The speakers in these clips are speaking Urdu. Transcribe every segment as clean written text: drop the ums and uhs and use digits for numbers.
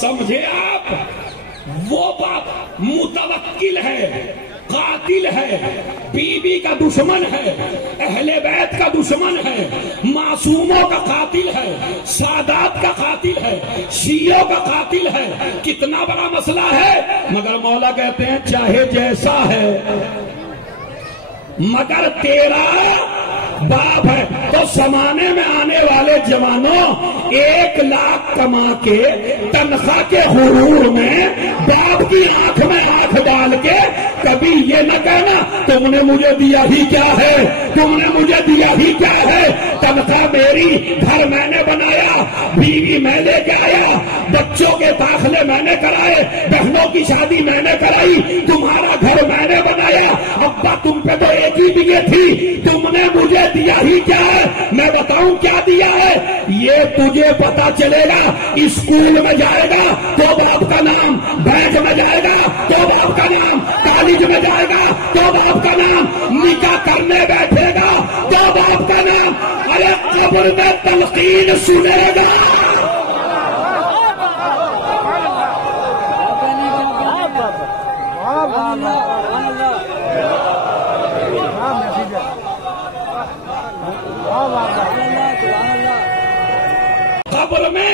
سمجھے آپ؟ وہ باپ متوکل ہے، قاتل ہے، بیوی کا دشمن ہے، اہل بیت کا دشمن ہے، معصوموں کا قاتل ہے، سادات کا قاتل ہے، شیعوں کا قاتل ہے. کتنا بڑا مسئلہ ہے. مگر مولا کہتے ہیں چاہے جیسا ہے مگر تیرا باپ ہے. تو زمانے میں آنے والے جوانوں 1 لاکھ کما کے تنخواہ کے غرور میں باپ کی آنکھ میں آنکھ ڈال کے کبھی یہ نہ کہنا تم نے مجھے دیا ہی کیا ہے، تم نے مجھے دیا ہی کیا ہے. تنخواہ میری، گھر میں نے بنایا، بیوی میں لے کے آیا، بچوں کے داخلے میں نے کرائے، بہنوں کی شادی میں نے کرائی، تمہارا گھر میں نے بنایا. ابا تم پہ تو ایک ہی دیے تھی، تم نے مجھے دیا ہی کیا ہے. میں بتاؤں کیا دیا ہے. یہ تجھے پتا چلے گا. اسکول میں جائے گا تو باپ کا نام، بینک میں جائے گا تو باپ کا نام، کالج میں جائے گا تو باپ کا نام، نکاح کرنے بیٹھے گا تو باپ کا نام. ارے قبر میں تلقین سنے گا. قبر میں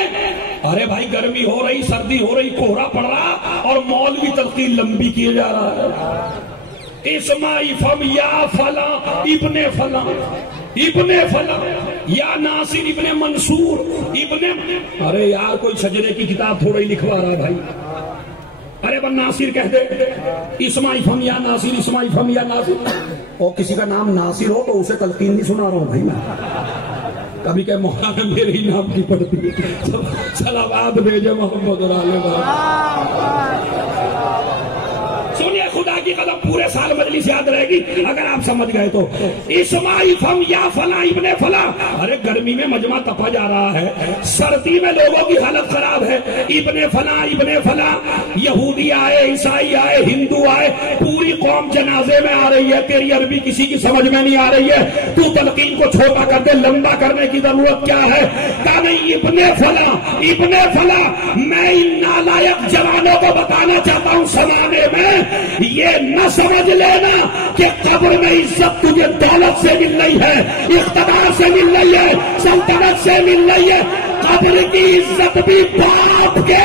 ارے بھائی گرمی ہو رہی، سردی ہو رہی، کوہرا پڑ رہا اور مولوی تلقین لمبی کیے جا رہا ہے. اسماعی فم یا فلاں ابن فلاں، ابن فلاں یا ناصر ابن منصور ابن. ارے یار کوئی سجدے کی کتاب تھوڑا ہی لکھوا رہا بھائی. ارے بن ناصر کہہ دے، اسماعی فم یا ناصر، اسماعی فم یا ناصر. اور کسی کا نام ناصر ہو تو اسے تلقین نہیں سنا رہا ہوں بھائی میں. کبھی کہ مولانا میرے ہی نام کی پڑتی ہے. صلوات بھیجے محمد علیہ وسلم. سنیے خدا کی قدم پورے سال مجلس یاد رہے گی اگر آپ سمجھ گئے تو. اسماعی فم یا فلاں ابن فلاں. ارے گرمی میں مجمع تپا جا رہا ہے، سردی میں لوگوں کی حالت خراب ہے. ابن فلاں ابن فلاں. یہودی آئے، عیسائی آئے، ہندو آئے، پوری قوم جنازے میں آ رہی ہے. تیری عربی کسی کی سمجھ میں نہیں آ رہی ہے. تو تلقین کو چھوٹا کر دے، لمبا کرنے کی ضرورت کیا ہے. کہا نہیں ابن فلاں ابن فلاں. میں ان نالائق جوانوں کو بتانا چاہتا ہوں زمانے میں یہ نہ سمجھ لینا کہ قبر میں عزت تجھے دولت سے مل رہی ہے، اقتدار سے مل رہی ہے، سلطنت سے مل رہی ہے. قبر کی عزت بھی باپ کے.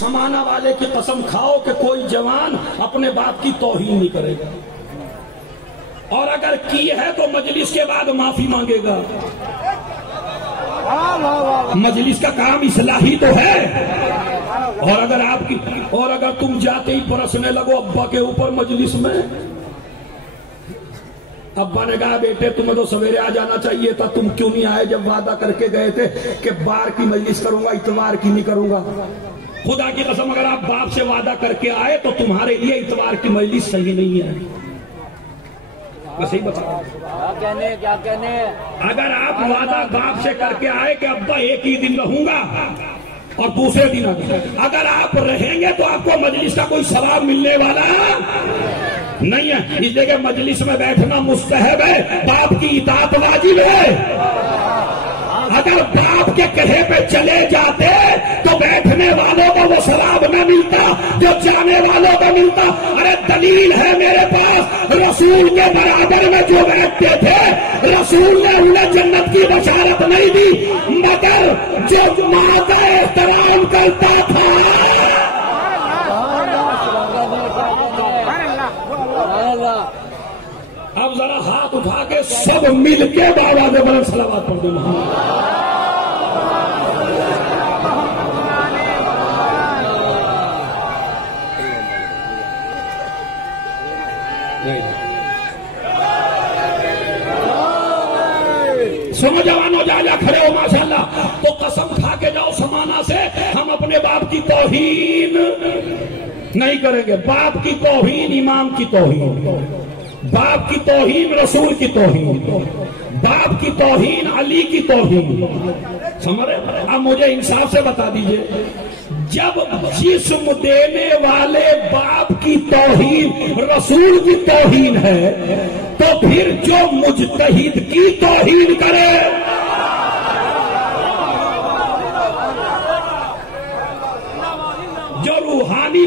زمانہ والے کی قسم کھاؤ کہ کوئی جوان اپنے باپ کی توہین نہیں کرے گا، اور اگر کی ہے تو مجلس کے بعد معافی مانگے گا. مجلس کا کام اصلاحی تو ہے. اور اگر تم جاتے ہی پرسنے لگو ابا کے اوپر مجلس میں، ابا نے کہا بیٹے تمہیں تو سویرے آ جانا چاہیے تھا، تم کیوں نہیں آئے جب وعدہ کر کے گئے تھے کہ بار کی مجلس کروں گا، اتوار کی نہیں کروں گا. خدا کی قسم اگر آپ باپ سے وعدہ کر کے آئے تو تمہارے لیے اتوار کی مجلس صحیح نہیں ہے. کیا کہنے اگر آپ وعدہ باپ سے کر کے آئے کہ ابا ایک ہی دن رہوں گا اور دوسرے دن اگر آپ رہیں گے تو آپ کو مجلس کا کوئی ثواب ملنے والا نہیں ہے. اس لیے کہ مجلس میں بیٹھنا مستحب ہے، باپ کی اطاعت واجب ہے. اگر باپ کے کہے پہ چلے جاتے تو بیٹھنے والوں کو وہ ثواب نہ ملتا جو جانے والوں کو ملتا. ارے دلیل ہے میرے پاس، رسول کے برابر میں جو بیٹھتے تھے رسول نے انہیں جنت کی بشارت نہیں دی، مگر جو ماں کا احترام کرتا تھا. اب ذرا ہاتھ اٹھا کے سب مل کے بابا کے بلند صلوات پڑھ دیں. سنو جوانو، جا کھڑے ہو ماشاءاللہ. تو قسم کھا کے جاؤ زمانہ سے ہم اپنے باپ کی توہین نہیں کریں گے. باپ کی توہین امام کی توہین، باپ کی توہین رسول کی توہین، باپ کی توہین علی کی توہین. سمجھ رہے؟ اب مجھے انصاف سے بتا دیجئے، جب جسم دینے والے باپ کی توہین رسول کی توہین ہے تو پھر جو مجتہد کی توہین کرے جو روحانی